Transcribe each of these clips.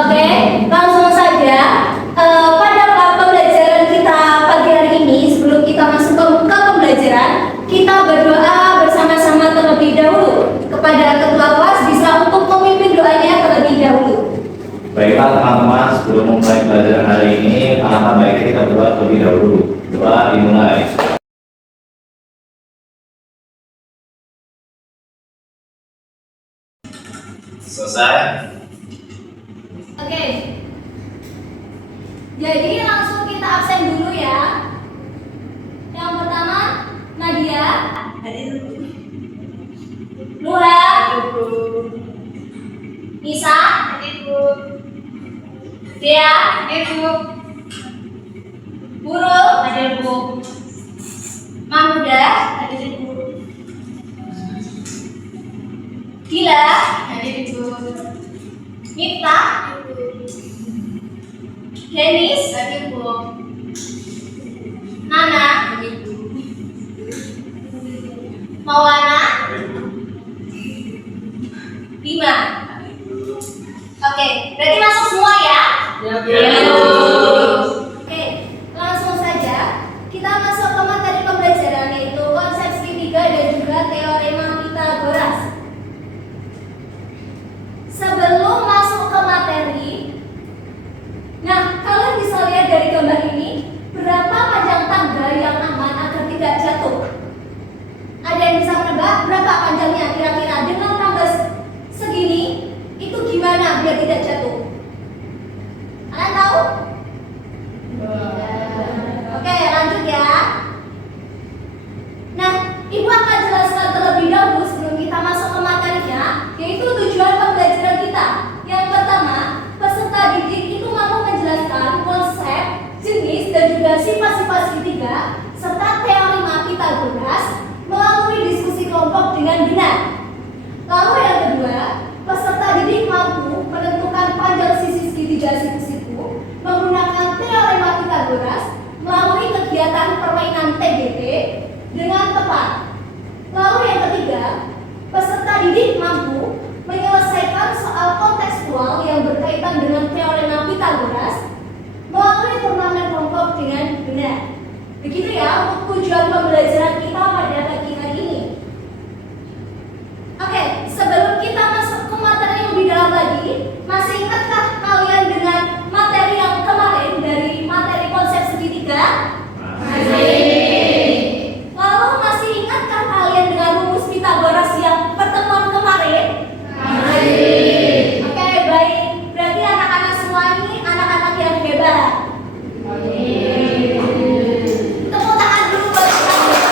Oke, langsung saja. Pada pembelajaran kita pagi hari ini, sebelum kita masuk ke pembelajaran, kita berdoa bersama-sama terlebih dahulu. Kepada ketua kelas bisa untuk memimpin doanya terlebih dahulu. Baiklah teman-teman, sebelum memulai pelajaran hari ini, alangkah baiknya kita berdoa terlebih dahulu. Doa dimulai. Selesai. Oke. Jadi langsung kita absen dulu ya. Yang pertama, Nadia. Nura. Nisa. Dia. Burul. Mahmuda. Gila. Miftah. Denis. Nana. Maulana. Bima. Oke, berarti masuk semua ya? Oke, langsung saja kita masuk ke materi pembelajaran, yaitu konsep segitiga dan juga teorema Pythagoras. Sebelum masuk ke materi, nah kalian bisa lihat dari gambar ini berapa panjang tangga yang aman agar tidak jatuh. Ada yang bisa menebak berapa panjangnya kira-kira dengan tangga segini? Itu gimana biar tidak jatuh? Kalian tahu? Oke, lanjut ya. Nah, Ibu akan jelaskan terlebih dahulu sebelum kita masuk ke materinya, yaitu tujuan pembelajaran kita. Yang pertama, peserta didik itu mampu menjelaskan konsep, jenis, dan juga sifat-sifat segitiga serta teorema Pythagoras melalui diskusi kelompok dengan benar. Lalu yang kedua, peserta didik mampu menentukan panjang sisi segitiga siku-siku menggunakan teorema Pythagoras melalui kegiatan permainan TBT dengan tepat. Lalu yang ketiga, peserta didik mampu menyelesaikan soal kontekstual yang berkaitan dengan teorema Pythagoras melalui turnamen kelompok dengan benar. Begitu ya untuk tujuan pembelajaran kita pada pagi hari ini. Oke, sebelum kita masuk ke materi yang lebih dalam lagi, masih ingatkah kalian dengan materi yang kemarin dari materi konsep segitiga? Lalu masih ingatkah kalian dengan rumus Pythagoras yang pertemuan kemarin? Oke, baik. Berarti anak-anak semua ini anak-anak yang hebat. Tepuk tangan dulu buat kalian.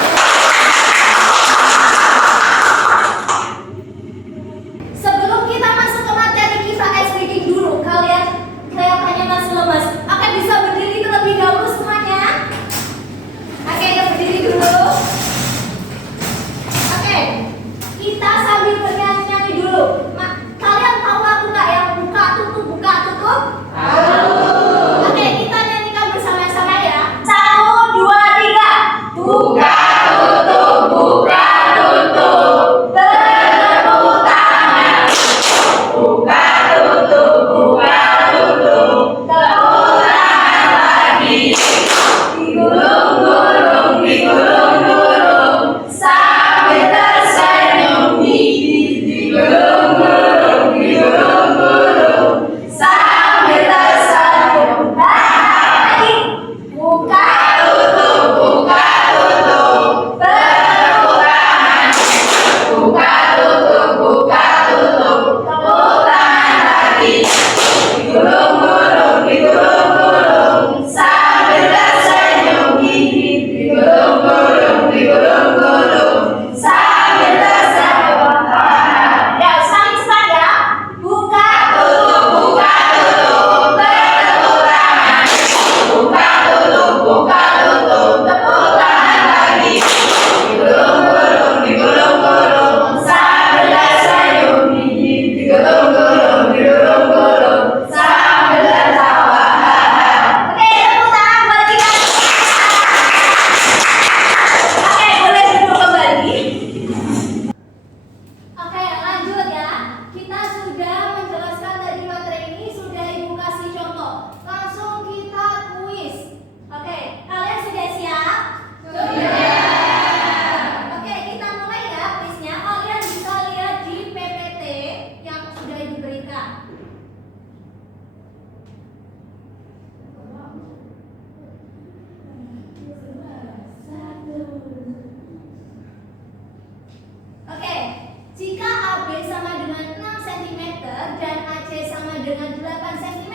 8 cm,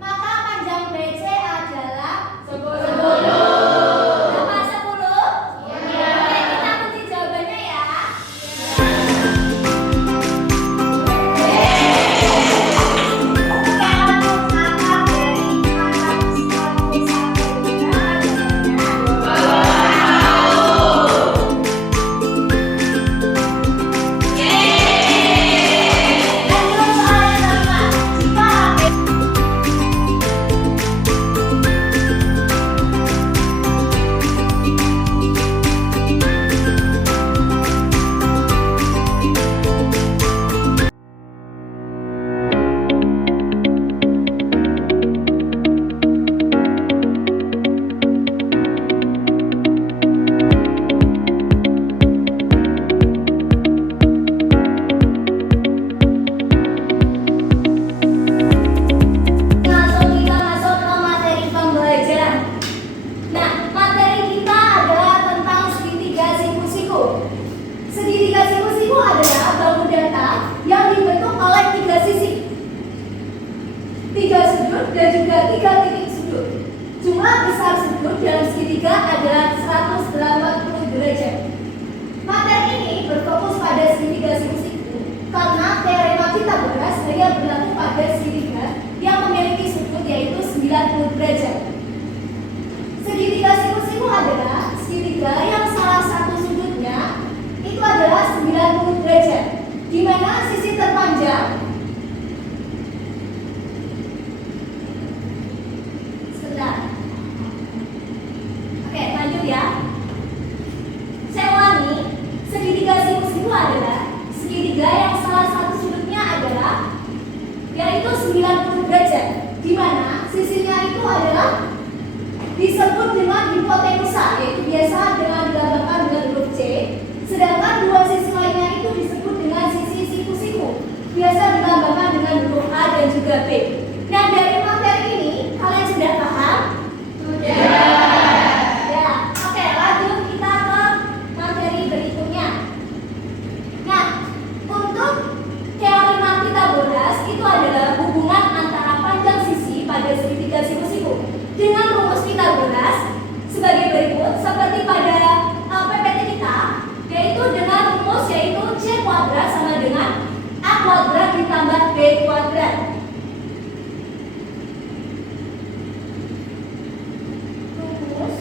maka panjang BC adalah 10. Berapa 10? Iya. Oke, kita kunci jawabannya ya. Langsung kita masuk ke materi pembelajaran. Nah, materi kita adalah tentang segitiga siku-siku. Segitiga siku-siku adalah bangun data yang dibentuk oleh 3 sisi, 3 sudut dan juga 3 titik sudut. Jumlah besar sudut dalam segitiga adalah 180 derajat. Materi ini berfokus pada segitiga siku-siku karena teorema Pythagoras hanya berlaku pada segitiga yang memiliki sudut yaitu 90 derajat. Segitiga siku-siku adalah segitiga yang salah satu sudutnya itu adalah 90 derajat, di mana sisi terpanjang sebentar. Oke, lanjut ya. Saya ulangi, segitiga siku-siku adalah segitiga yang salah satu sudutnya adalah yaitu 90 derajat, di mana sisinya itu adalah disebut dengan hipotenusa, yaitu biasa dengan dilambangkan dengan huruf C, sedangkan dua sisi lainnya itu disebut dengan sisi siku-siku, biasa dilambangkan dengan huruf A dan juga B. Nah, dari materi ini kalian sudah paham? Ya. Oke, lanjut kita ke materi berikutnya. Nah, untuk teorema Pythagoras itu adalah hubungan antara panjang sisi pada segitiga siku-siku dengan rumus Pythagoras sebagai berikut, seperti pada PPT kita, yaitu dengan rumus yaitu C kuadrat sama dengan A kuadrat ditambah B kuadrat. Rumus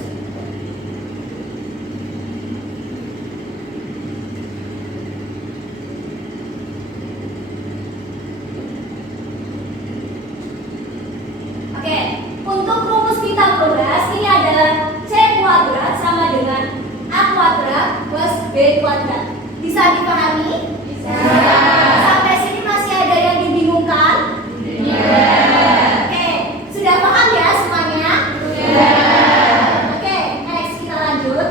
Oke, untuk rumus Pythagoras ini adalah C kuadrat sama dengan A kuadrat plus B kuadrat. Bisa dipahami? Bisa. Sampai sini masih ada yang dibingungkan? Iya. Oke, sudah paham ya semuanya? Iya. Oke, next kita lanjut.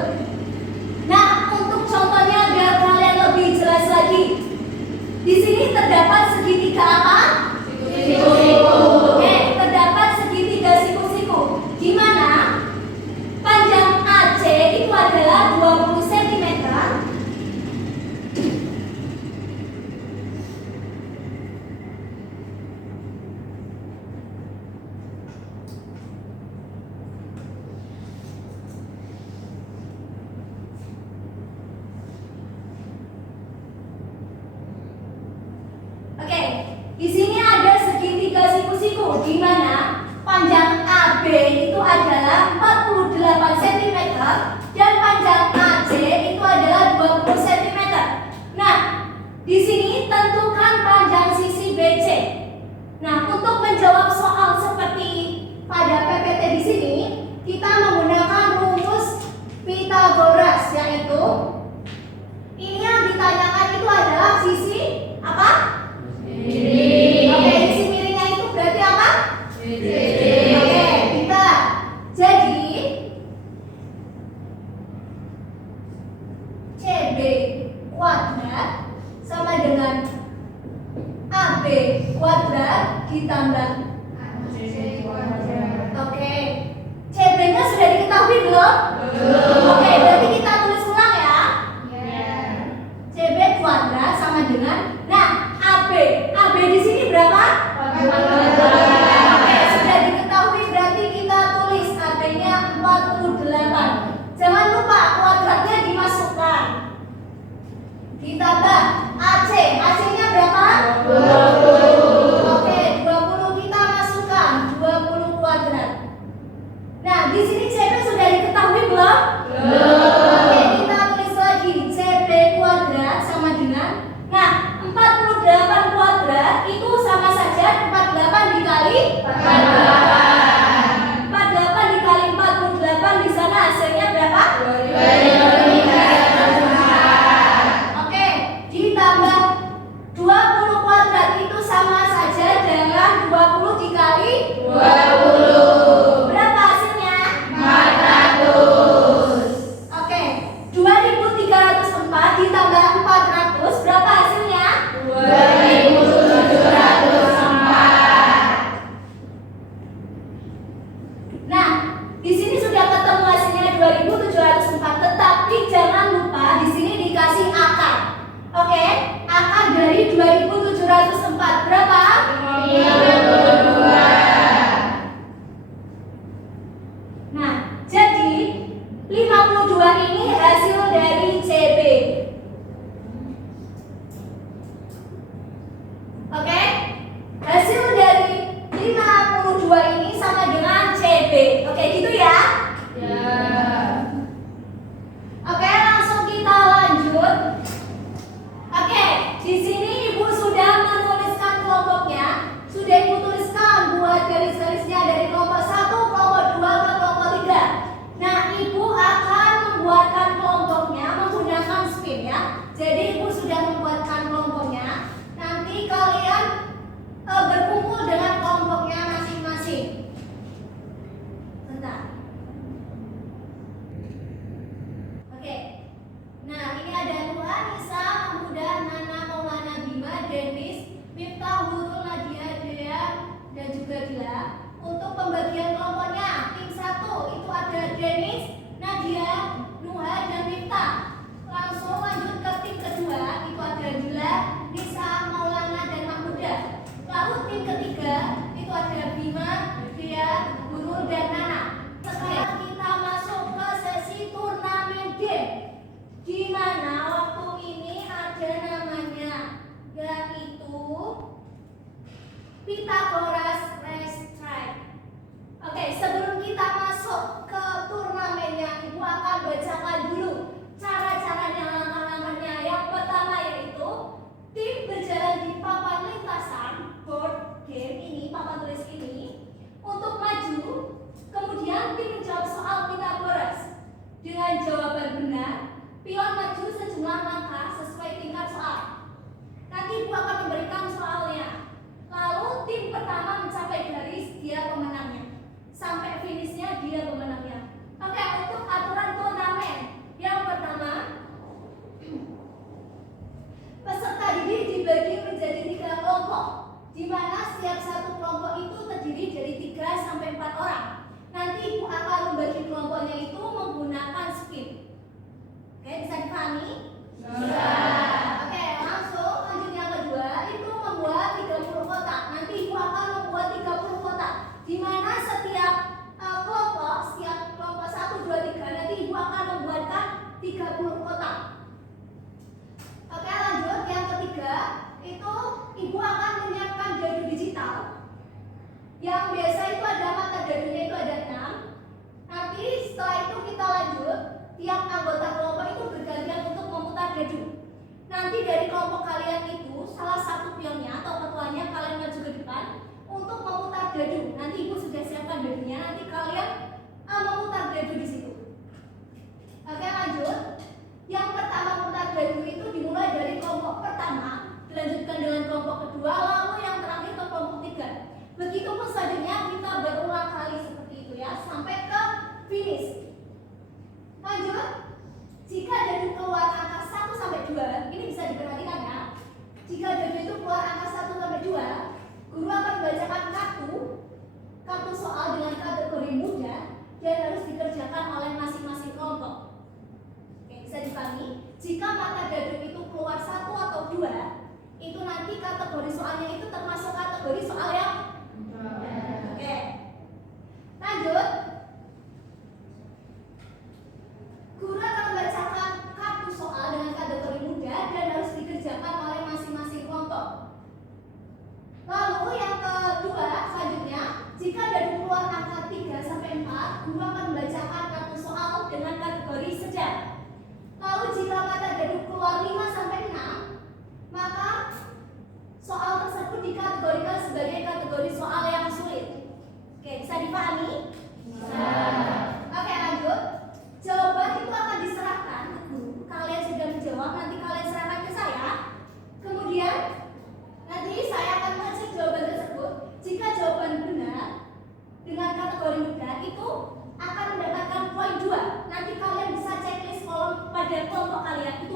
Nah, untuk contohnya biar kalian lebih jelas lagi. Di sini terdapat segitiga apa? Siku-siku. Oke, terdapat segitiga siku-siku, di mana panjang AC itu adalah 20 cm. Oke, di sini ada segitiga siku-siku, di mana panjang AB itu adalah 48 cm dan panjang AC itu adalah 20 cm. Nah, di sini tentukan panjang sisi BC. Nah, untuk menjawab soal seperti pada PPT di sini, kita menggunakan rumus Pythagoras, yaitu ini yang ditanyakan itu adalah sisi apa? Oke, sisi miringnya itu berarti apa? Oke, kita jadi CB kuadrat sama dengan AB kuadrat ditambah Oke, CB-nya sudah diketahui belum? Oke, berarti kita tulis ulang ya. CB kuadrat sama dengan, nah AB di sini berapa? juga Dila. Untuk pembagian kelompoknya, tim 1 itu ada Dennis, Nadia, Nuha, dan Rita. Langsung lanjut ke tim kedua, itu ada Dila, Nisa, Maulana, dan Mahmuda. Lalu tim ketiga itu ada Bima, Dea, Guru, dan Nana. Sekarang kita masuk ke sesi turnamen game, di mana waktu ini ada namanya, yaitu Pythagoras Race Track. Oke, sebelum kita masuk ke turnamennya, Ibu akan bacakan dulu cara-caranya, langkah-langkahnya. Yang pertama yaitu tim berjalan di papan lintasan board game ini, papan tulis ini, untuk maju. Kemudian tim menjawab soal Pythagoras. Dengan jawaban benar, pion maju sejumlah langkah sesuai tingkat soal. Nanti Ibu akan memberikan soalnya. Lalu tim pertama mencapai garis, dia pemenangnya. Sampai finishnya dia pemenangnya. Oke, untuk aturan turnamen. Yang pertama, peserta didik dibagi menjadi 3 kelompok, di mana setiap satu kelompok itu terdiri dari 3 sampai 4 orang. Nanti Ibu akan membagi kelompoknya itu menggunakan spin. Oke, bisa dipahami? Bisa. Oke, langsung lanjut yang kedua, itu membuat 30 kotak. Nanti Ibu akan membuat 30 kotak, di mana setiap kelompok 1, 2, 3, nanti Ibu akan membuatkan 30 kotak. Oke, lanjut yang ketiga, itu Ibu akan menyiapkan dadu digital. Yang biasa itu ada mata dadunya itu ada 6. Nanti setelah itu kita lanjut, tiap anggota kelompok itu bergantian untuk memutar dadu. Nanti dari kelompok kalian itu salah satu pionnya atau ketuanya kalian maju ke depan untuk memutar dadu. Nanti Ibu sudah siapkan dadunya, nanti kalian memutar dadu di situ. Oke, lanjut. Yang pertama memutar dadu itu dimulai dari kelompok pertama, dilanjutkan dengan kelompok kedua, lalu yang terakhir ke kelompok 3. Begitupun selanjutnya kita berulang kali seperti itu ya, sampai ke finish. Lanjut. Jika dadu keluar angka 1 sampai 2, ini bisa diperhatikan ya. Jika dadu itu keluar angka 1 sampai 2, guru akan membacakan kartu soal dengan kategori mudah dan harus dikerjakan oleh masing-masing kelompok. Oke, bisa dipahami? Jika mata dadu itu keluar 1 atau 2, itu nanti kategori soalnya itu termasuk kategori soal yang oke. Lanjut. Guru akan membacakan kartu soal dengan kategori mudah dan harus dikerjakan oleh masing-masing kelompok. Lalu yang kedua selanjutnya, jika dadu keluar angka 3 sampai 4, guru akan membacakan kartu soal dengan kategori sedang. Lalu jika mata dadu keluar 5 sampai 6, maka soal tersebut dikategorikan sebagai kategori soal yang sulit. Oke, bisa dipahami? Bisa. Oke, lanjut. Jawaban itu akan diserahkan ke guru. Kalian sudah menjawab, nanti kalian serahkan ke saya. Kemudian nanti saya akan mengecek jawaban tersebut. Jika jawaban benar dengan kategori mudah, itu akan mendapatkan poin 2. Nanti kalian bisa checklist kolom pada kelompok kalian.